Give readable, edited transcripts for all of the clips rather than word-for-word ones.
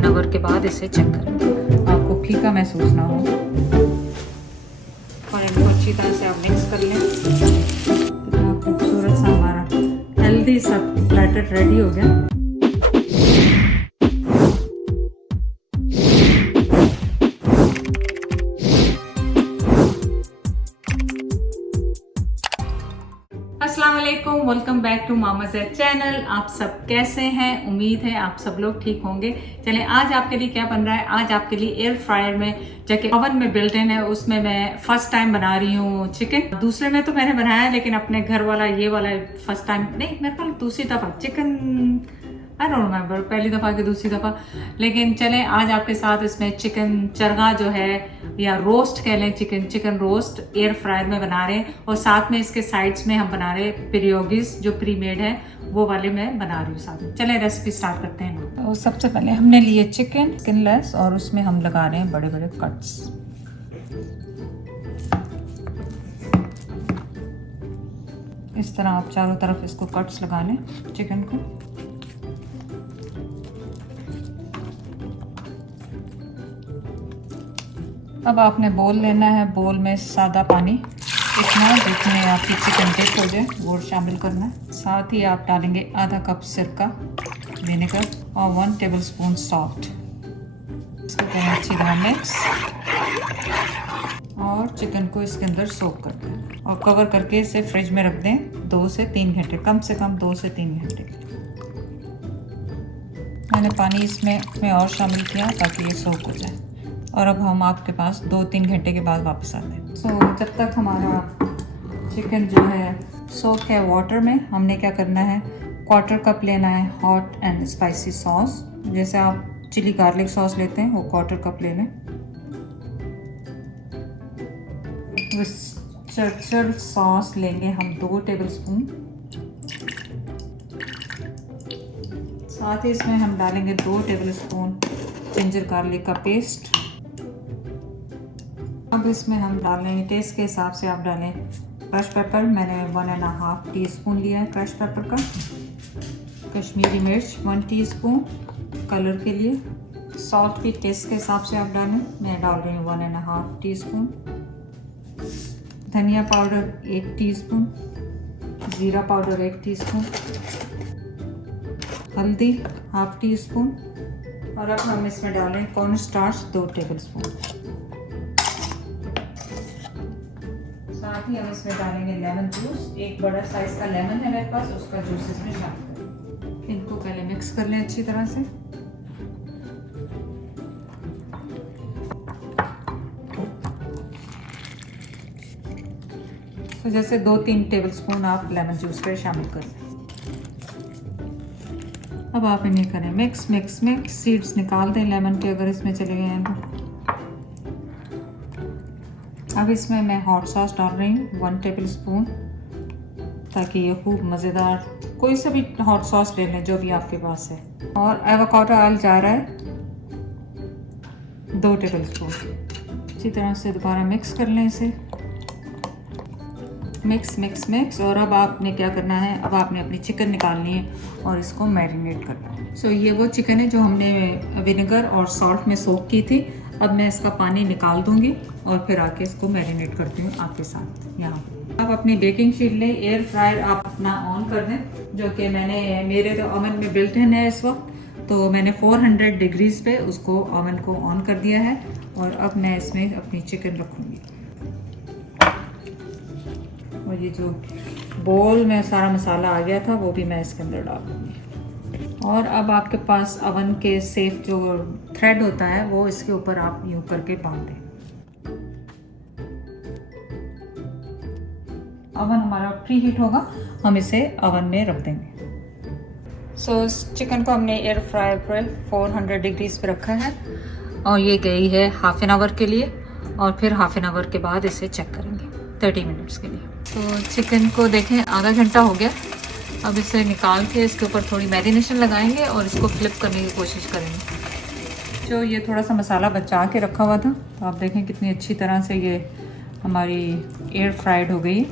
An hour के बाद इसे चेक करें, आपको फीका महसूस ना हो। और इनको अच्छी तरह से आप मिक्स कर लें। कितना खूबसूरत सा हमारा हेल्दी सा प्लेटर रेडी हो गया। अस्सलाम वालेकुम, welcome back to Mama Zaid channel. आप सब कैसे हैं? उम्मीद है आप सब लोग ठीक होंगे। चलें, आज आपके लिए क्या बन रहा है। आज आपके लिए एयर फ्रायर में जबकि ओवन में बिल्ट इन है, उसमें मैं फर्स्ट टाइम बना रही हूँ चिकन। दूसरे में तो मैंने बनाया है, लेकिन अपने घर वाला ये वाला फर्स्ट टाइम नहीं, मेरे ख्याल दूसरी दफ़ा चिकन, आई डोंट रिमेंबर पहली दफ़ा कि दूसरी दफ़ा। लेकिन चलें, आज आपके साथ इसमें चिकन चरगा जो है या रोस्ट कह लें, चिकन रोस्ट एयर फ्रायर में बना रहे हैं। और साथ में इसके साइड्स में हम बना रहे हैं पिरियोगिस जो प्री मेड है, वो वाले मैं बना रही हूँ साथ में। चलें रेसिपी स्टार्ट करते हैं। तो सबसे पहले हमने लिए चिकन स्किनलेस और उसमें हम लगा रहे हैं बड़े बड़े कट्स। इस तरह आप चारों तरफ इसको कट्स लगा लें चिकन को। अब आपने बोल लेना है, बोल में सादा पानी इतना जितने आपकी चिकन डिप हो जाए वो शामिल करना है। साथ ही आप डालेंगे आधा कप सिरका विनेगर और 1 टेबलस्पून सॉल्ट। इसको करें अच्छी तरह मिक्स और चिकन को इसके अंदर सोक कर दें और कवर करके इसे फ्रिज में रख दें 2 से 3 घंटे, कम से कम 2 से 3 घंटे। मैंने पानी इसमें और शामिल किया ताकि ये सोक हो जाए। और अब हम आपके पास 2-3 घंटे के बाद वापस आते हैं। जब तक हमारा चिकन जो है सोक है वाटर में, हमने क्या करना है, 1/4 कप लेना है हॉट एंड स्पाइसी सॉस। जैसे आप चिली गार्लिक सॉस लेते हैं वो 1/4 कप ले लें। वर्सेस्टर सॉस लेंगे हम 2 टेबलस्पून। साथ ही इसमें हम डालेंगे 2 टेबलस्पून जिंजर गार्लिक का पेस्ट। अब इसमें हम डालेंगे टेस्ट के हिसाब से आप डालें क्रश पेपर। मैंने 1.5 टीस्पून लिया है क्रश पेपर का। कश्मीरी मिर्च 1 टीस्पून कलर के लिए। सॉल्ट भी टेस्ट के हिसाब से आप डालें। मैं डाल रही हूँ 1.5 टीस्पून। धनिया पाउडर 1 टीस्पून। ज़ीरा पाउडर 1 टीस्पून। हल्दी 1/2 टीस्पून। और अब हम इसमें डालें कॉर्न स्टार्च 2 टेबलस्पून। साथ ही हम इसमें डालेंगे लेमन जूस। एक बड़ा साइज का लेमन है मेरे पास, उसका जूस इसमें शामिल करें। इनको पहले मिक्स कर लें अच्छी तरह से। तो जैसे 2-3 टेबलस्पून आप लेमन जूस पर शामिल कर लें। अब आप इन्हें करें मिक्स मिक्स मिक्स। सीड्स निकाल दें लेमन के अगर इसमें चले गए हैं तो। अब इसमें मैं हॉट सॉस डाल रही हूँ 1 टेबलस्पून, ताकि ये खूब मज़ेदार, कोई सा भी हॉट सॉस ले लें जो भी आपके पास है। और एवोकाडो ऑयल जा रहा है 2 टेबलस्पून। अच्छी तरह से दोबारा मिक्स कर लें इसे। Mix mix mix. और अब आपने क्या करना है, अब आपने अपनी चिकन निकालनी है और इसको मैरिनेट करना है। ये वो चिकन है जो हमने विनेगर और सॉल्ट में सोक की थी। अब मैं इसका पानी निकाल दूंगी और फिर आके इसको मैरिनेट करती हूँ आपके साथ यहाँ। आप अपनी बेकिंग शीट लें। एयर फ्रायर आप अपना ऑन कर दें, जो कि मेरे तो ओवन में बिल्ट इन है इस वक्त, तो मैंने 400 डिग्रीज पे उसको ओवन को ऑन कर दिया है। और अब मैं इसमें अपनी चिकन रखूँगी और ये जो बोल में सारा मसाला आ गया था वो भी मैं इसके अंदर डाल दूँगी। और अब आपके पास ओवन के सेफ जो थ्रेड होता है वो इसके ऊपर आप यूँ करके बांध दें। ओवन हमारा प्री हीट होगा, हम इसे ओवन में रख देंगे। चिकन को हमने एयर फ्रायर पर 400 डिग्रीज पे रखा है और ये गई है हाफ एन आवर के लिए। और फिर हाफ एन आवर के बाद इसे चेक करेंगे 30 मिनट्स के लिए। तो चिकन को देखें आधा घंटा हो गया। अब इसे निकाल के इसके ऊपर थोड़ी मैरिनेशन लगाएंगे और इसको फ्लिप करने की कोशिश करेंगे। जो ये थोड़ा सा मसाला बचा के रखा हुआ था, तो आप देखें कितनी अच्छी तरह से ये हमारी एयर फ्राइड हो गई।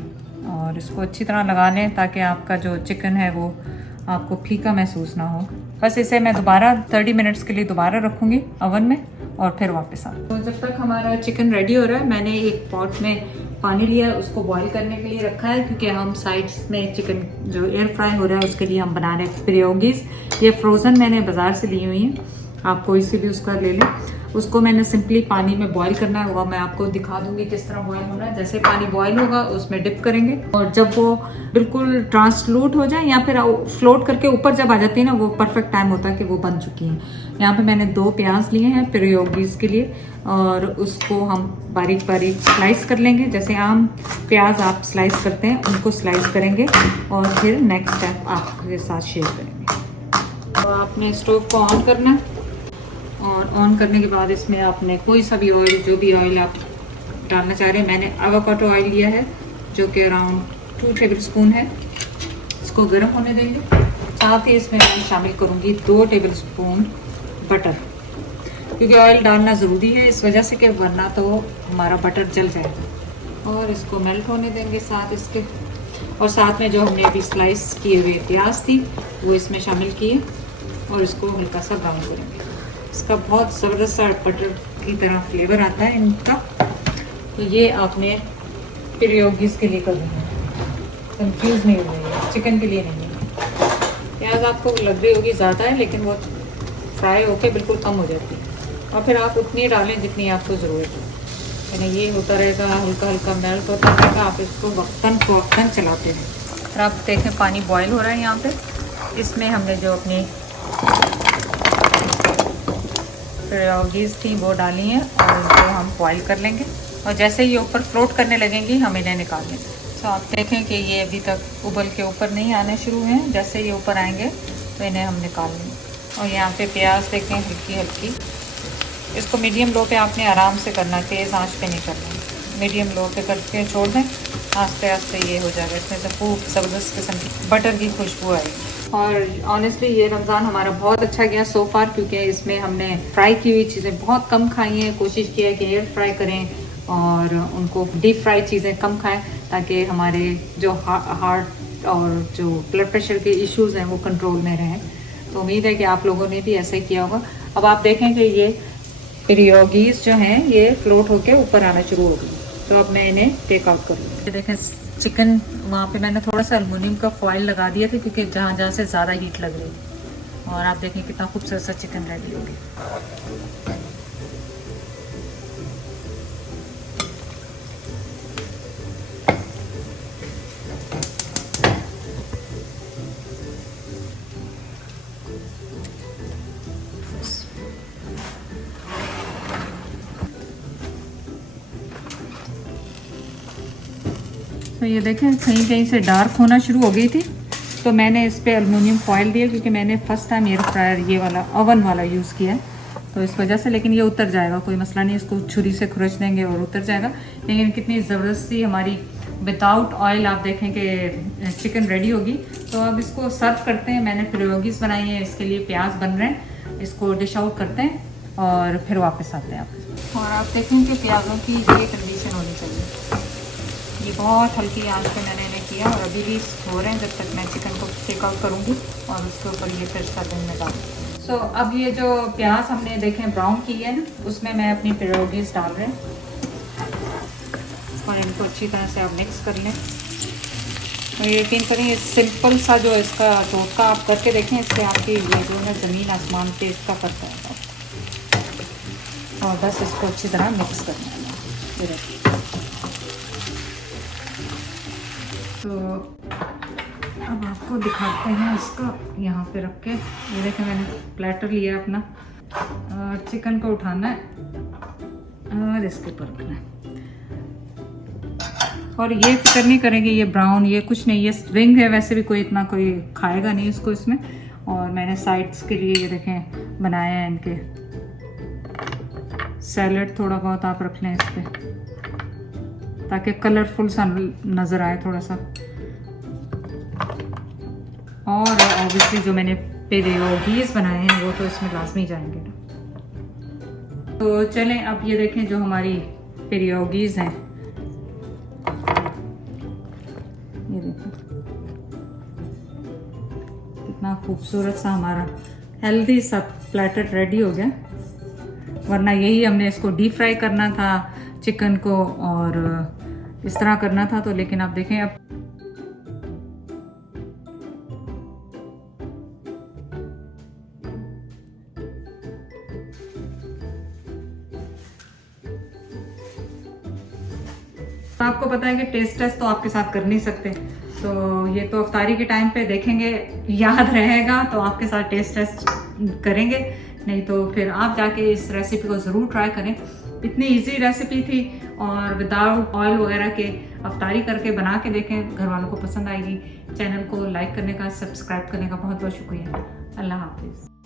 और इसको अच्छी तरह लगा लें ताकि आपका जो चिकन है वो आपको फीका महसूस ना हो। बस इसे मैं दोबारा 30 मिनट्स के लिए दोबारा रखूँगी ओवन में और फिर वापस आ। तो जब तक हमारा चिकन रेडी हो रहा है, मैंने एक पॉट में पानी लिया, उसको बॉईल करने के लिए रखा है, क्योंकि हम साइड्स में चिकन जो एयर फ्राई हो रहा है उसके लिए हम बना रहे हैं पिरोगीज। ये फ्रोज़न मैंने बाज़ार से ली हुई हैं, आप कोई सी भी उसका ले लें। उसको मैंने सिंपली पानी में बॉईल करना है, वो मैं आपको दिखा दूंगी किस तरह बॉईल होना है। जैसे पानी बॉईल होगा उसमें डिप करेंगे और जब वो बिल्कुल ट्रांसलूट हो जाए या फिर फ्लोट करके ऊपर जब आ जाती है ना, वो परफेक्ट टाइम होता है कि वो बन चुकी हैं। यहाँ पे मैंने 2 प्याज लिए हैं पिरोगीज के लिए और उसको हम बारीक बारीक स्लाइस कर लेंगे। जैसे आम प्याज आप स्लाइस करते हैं उनको स्लाइस करेंगे और फिर नेक्स्ट स्टेप आपके साथ शेयर करेंगे। तो आपने स्टोव को ऑन करना है और ऑन करने के बाद इसमें आपने कोई सा भी ऑयल, जो भी ऑयल आप डालना चाह रहे हैं, मैंने एवोकाडो ऑयल लिया है जो कि अराउंड 2 टेबल स्पून है। इसको गर्म होने देंगे। साथ ही इसमें मैं शामिल करूँगी 2 टेबल स्पून बटर, क्योंकि ऑयल डालना ज़रूरी है इस वजह से कि वरना तो हमारा बटर जल जाएगा। और इसको मेल्ट होने देंगे साथ इसके, और साथ में जो हमने अभी स्लाइस किए हुए प्याज थी वो इसमें शामिल किए और इसको हल्का सा ब्राउन करेंगे। इसका बहुत ज़बरदस्त सा बटर की तरह फ्लेवर आता है इनका। तो ये आपने पिरोगीज के लिए करना है, कंफ्यूज नहीं हो रही है, चिकन के लिए नहीं है। प्याज आपको लग रही होगी ज़्यादा है, लेकिन वो फ्राई होके बिल्कुल कम हो जाती है और फिर आप उतनी डालें जितनी आपको ज़रूरत है। यानी ये होता रहेगा, हल्का हल्का मेल्ट होता रहेगा, आप इसको वक्तन चलाते रहें। और आप देखें पानी बॉयल हो रहा है यहाँ पे। इसमें हमने जो अपनी पिरोगीज थी वो डाली हैं और इनको हम बॉईल कर लेंगे और जैसे ये ऊपर फ्लोट करने लगेंगी हम इन्हें निकाल लेंगे। तो आप देखें कि ये अभी तक उबल के ऊपर नहीं आने शुरू हैं, जैसे ये ऊपर आएंगे तो इन्हें हम निकाल लेंगे। और यहाँ पे प्याज देखें हल्की हल्की, इसको मीडियम लो पे आपने आराम से करना, तेज़ आंच पे नहीं करना। मीडियम लो पे करके छोड़ दें, आस्ते आस्ते ये हो जाएगा। इसमें से खूब ज़बरदस्त किस्म की बटर की खुशबू आएगी। और ऑनेस्टली ये रमज़ान हमारा बहुत अच्छा गया सो फार, क्योंकि इसमें हमने फ्राई की हुई चीज़ें बहुत कम खाई हैं। कोशिश की है कि एयर फ्राई करें और उनको डीप फ्राई चीज़ें कम खाएं, ताकि हमारे जो हार्ट और जो ब्लड प्रेशर के इश्यूज़ हैं वो कंट्रोल में रहें। तो उम्मीद है कि आप लोगों ने भी ऐसा ही किया होगा। अब आप देखें कि ये पिरोगीज जो हैं ये फ्लोट होके ऊपर आना शुरू हो गई, तो अब मैं इन्हें टेक आउट कर लूँगी। देखें चिकन वहाँ पे मैंने थोड़ा सा एल्युमिनियम का फॉइल लगा दिया था, क्योंकि जहाँ जहाँ से ज़्यादा हीट लग रही थी। और आप देखें कितना खूबसूरत सा चिकन रेडी हो गया। तो ये देखें कहीं कहीं से डार्क होना शुरू हो गई थी, तो मैंने इस पर एल्युमिनियम फॉइल दिया, क्योंकि मैंने फ़र्स्ट टाइम एयर फ्रायर ये वाला ओवन वाला यूज़ किया है, तो इस वजह से। लेकिन ये उतर जाएगा, कोई मसला नहीं, इसको छुरी से खुरच देंगे और उतर जाएगा। लेकिन कितनी ज़बरदस्त सी हमारी विदाउट ऑयल आप देखें कि चिकन रेडी होगी। तो अब इसको सर्व करते हैं। मैंने पिरोगीज बनाई है, इसके लिए प्याज बन रहे हैं, इसको डिश आउट करते हैं और फिर वापस आते हैं आप। और आप देखें कि प्याज़ों की ये कंडीशन होनी चाहिए। ये बहुत हल्की आंच पे मैंने इन्हें किया और अभी भी हो रहे हैं जब तक मैं चिकन को टेक आउट करूँगी और उसके ऊपर ये फिर सर्विंग में डालूँगी। सो अब ये जो प्याज हमने देखें ब्राउन की है ना, उसमें मैं अपनी पिरोगीज डाल रहे हैं और इनको अच्छी तरह से आप मिक्स कर लें। और यकीन करें ये सिंपल सा जो इसका टोटका आप करके देखें, इससे आपकी ये जो है ज़मीन आसमान पे इसका फ़र्क है। और बस इसको अच्छी तरह मिक्स करना है। तो अब आपको दिखाते हैं इसका यहाँ पे रख के। ये देखें मैंने प्लेटर लिया अपना, चिकन को उठाना है और इसके ऊपर रखना है। और ये फिक्र नहीं करेंगे ये ब्राउन ये कुछ नहीं, ये रिंग है, वैसे भी कोई इतना कोई खाएगा नहीं इसको इसमें। और मैंने साइड्स के लिए ये देखें बनाया है इनके सैलड, थोड़ा बहुत आप रख लें इस पर ताकि कलरफुल सा नज़र आए थोड़ा सा। और ऑब्वियसली जो मैंने पिरोगीज बनाए हैं वो तो इसमें लाजमी जाएंगे ना। तो चलें अब ये देखें जो हमारी पिरोगीज हैं, ये देखें कितना खूबसूरत सा हमारा हेल्दी सा प्लेटर रेडी हो गया, वरना यही हमने इसको डीप फ्राई करना था चिकन को और इस तरह करना था। तो लेकिन आप देखें अब आपको पता है कि टेस्ट टेस्ट तो आपके साथ कर नहीं सकते, तो ये तो अफ्तारी के टाइम पे देखेंगे, याद रहेगा तो आपके साथ टेस्ट टेस्ट करेंगे, नहीं तो फिर आप जाके इस रेसिपी को ज़रूर ट्राई करें। इतनी इजी रेसिपी थी और विदाउट ऑयल वगैरह के अफ्तारी करके बना के देखें, घर वालों को पसंद आएगी। चैनल को लाइक करने का, सब्सक्राइब करने का बहुत बहुत शुक्रिया। अल्लाह हाफिज़।